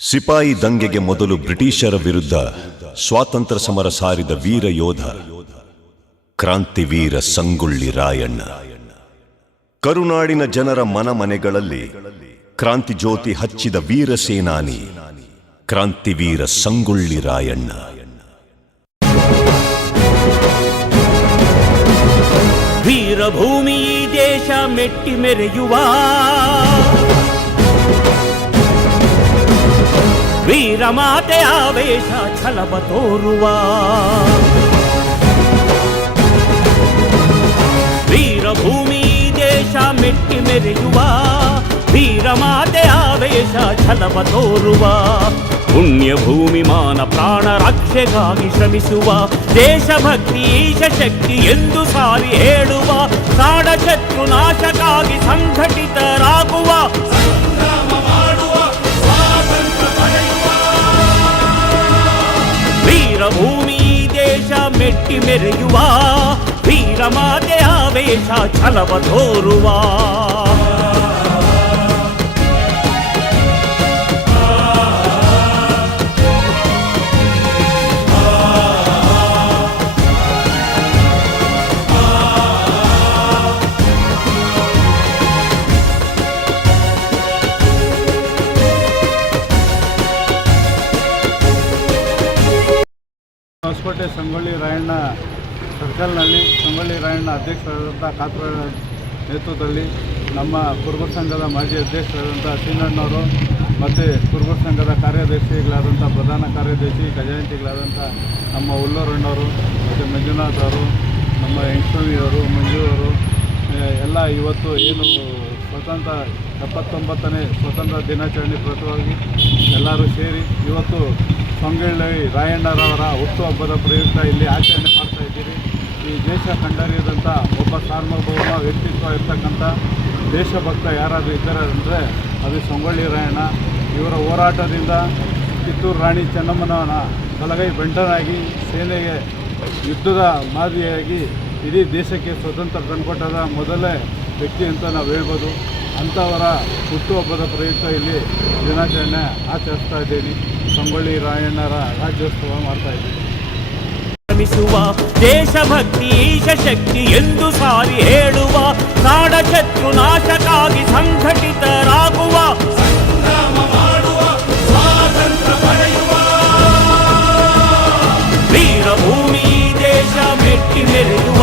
ಸಿಪಾಯಿ ದಂಗೆಗೆ ಮೊದಲು ಬ್ರಿಟಿಷರ ವಿರುದ್ಧ ಸ್ವಾತಂತ್ರ್ಯ ಸಮರ ಸಾರಿದ ವೀರ ಯೋಧ, ಕ್ರಾಂತಿವೀರ ಸಂಗೊಳ್ಳಿ ರಾಯಣ್ಣ. ಕರುನಾಡಿನ ಜನರ ಮನ ಮನೆಗಳಲ್ಲಿ ಕ್ರಾಂತಿ ಜ್ಯೋತಿ ಹಚ್ಚಿದ ವೀರ ಸೇನಾನಿ, ಕ್ರಾಂತಿವೀರ ಸಂಗೊಳ್ಳಿ ರಾಯಣ್ಣ. ವೀರಭೂಮಿ ದೇಶ ಮೆಟ್ಟಿ ಮೆರೆಯುವ ವೀರಮಾತೆ ಆವೇಶ ಛಲವ ತೋರುವ ವೀರಭೂಮಿ ಈ ದೇಶ ಮೆಟ್ಟಿ ಮೆರೆಯುವ ವೀರಮಾತೆ ಆವೇಶ ಛಲವ ತೋರುವ ಪುಣ್ಯ ಭೂಮಿ ಮಾನ ಪ್ರಾಣ ರಕ್ಷೆಗಾಗಿ ಶ್ರಮಿಸುವ ದೇಶಭಕ್ತಿ ಈಶ ಶಕ್ತಿ ಎಂದು ಸಾರಿ ಹೇಳುವ ಕಾಡ ಶತ್ರು ಮೆಟ್ಟಿ ಮೆರೆಯುವ ವೀರಮಾತೆ ಆವೇಶ ಛಲವ ತೋರುವ ಹೊಸಕೋಟೆ ಸಂಗೊಳ್ಳಿ ರಾಯಣ್ಣ ಸರ್ಕಲ್ನಲ್ಲಿ ಸಂಗೊಳ್ಳಿ ರಾಯಣ್ಣ ಅಧ್ಯಕ್ಷರಾದಂಥ ಕಾತ್ರ ನೇತೃತ್ವದಲ್ಲಿ ನಮ್ಮ ಕುರುಬ ಸಂಘದ ಮಾಜಿ ಅಧ್ಯಕ್ಷರಾದಂಥ ಸೀನಣ್ಣವರು ಮತ್ತು ಕುರುಬ ಸಂಘದ ಕಾರ್ಯದರ್ಶಿಗಳಾದಂಥ ಪ್ರಧಾನ ಕಾರ್ಯದರ್ಶಿ, ಖಜಾಂಚಿಗಳಾದಂಥ ನಮ್ಮ ಉಲ್ಲೂರಣ್ಣವರು ಮತ್ತು ಮಂಜುನಾಥ್ ಅವರು, ನಮ್ಮ ಯಂಗ್ಸ್ವಾಮಿಯವರು ಮಂಜು ಅವರು ಎಲ್ಲ ಇವತ್ತು ಏನು ಸ್ವತಂತ್ರ ಎಪ್ಪತ್ತೊಂಬತ್ತನೇ ಸ್ವತಂತ್ರ ದಿನಾಚರಣೆ ಪ್ರಯುಕ್ತವಾಗಿ ಎಲ್ಲರೂ ಸೇರಿ ಇವತ್ತು ಸಂಗೊಳ್ಳಿ ರಾಯಣ್ಣರವರ ಹುಟ್ಟುಹಬ್ಬದ ಪ್ರಯುಕ್ತ ಇಲ್ಲಿ ಆಚರಣೆ ಮಾಡ್ತಾ ಇದ್ದೀರಿ. ಈ ದೇಶ ಕಂಡರಿಯದಂಥ ಒಬ್ಬ ಸಾರ್ವಭೌಮ ವ್ಯಕ್ತಿತ್ವ ಇರ್ತಕ್ಕಂಥ ದೇಶಭಕ್ತ ಯಾರಾದರೂ ಇದ್ದಾರೆ ಅಂದರೆ ಅದು ಸಂಗೊಳ್ಳಿ ರಾಯಣ್ಣ. ಇವರ ಹೋರಾಟದಿಂದ ಕಿತ್ತೂರು ರಾಣಿ ಚೆನ್ನಮ್ಮನವನ ಬಲಗೈ ಬಂಟನಾಗಿ ಸೇನೆಗೆ ಯುದ್ಧದ ಮಾದರಿಯಾಗಿ ಇಡೀ ದೇಶಕ್ಕೆ ಸ್ವತಂತ್ರ ತಂದುಕೊಟ್ಟದ ಮೊದಲೇ ವ್ಯಕ್ತಿ ಅಂತ ನಾವು ಹೇಳ್ಬೋದು. ಅಂಥವರ ಹುಟ್ಟುಹಬ್ಬದ ಪ್ರಯುಕ್ತ ಇಲ್ಲಿ ದಿನಾಚರಣೆ ಆಚರಿಸ್ತಾ ಇದ್ದೀನಿ ಸಂಗೊಳ್ಳಿ ರಾಯಣ್ಣರ ರಾಜ್ಯೋತ್ಸವ ಮಾಡ್ತಾ ಇದ್ದೀವಿ. ದೇಶಭಕ್ತಿ, ಈಶಶಕ್ತಿ ಎಂದು ಸಾರಿ ಹೇಳುವ ನಾಡ ಶತ್ರು ನಾಶಕ್ಕಾಗಿ ಸಂಘಟಿತರಾಗುವ. ಸಂಗ್ರಾಮ ಸ್ವಾತಂತ್ರ್ಯ ವೀರಭೂಮಿ ದೇಶ ಮೆಟ್ಟಿ ಮೆರೆಯುವ